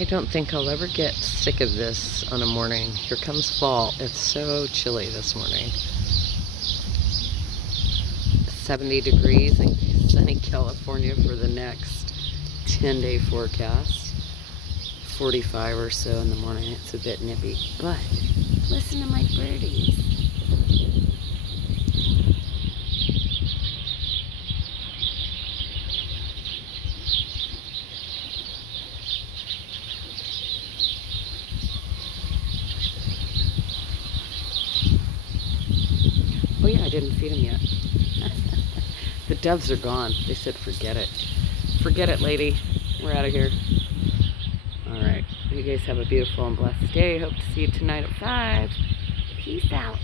I don't think I'll ever get sick of this on a morning. Here comes fall. It's so chilly this morning. 70 degrees in sunny California for the next 10-day forecast. 45 or so in the morning. It's a bit nippy. But listen to my birdies. Oh yeah, I didn't feed them yet. The doves are gone. They said forget it. Forget it, lady. We're out of here. Alright. You guys have a beautiful and blessed day. Hope to see you tonight at 5. Peace out.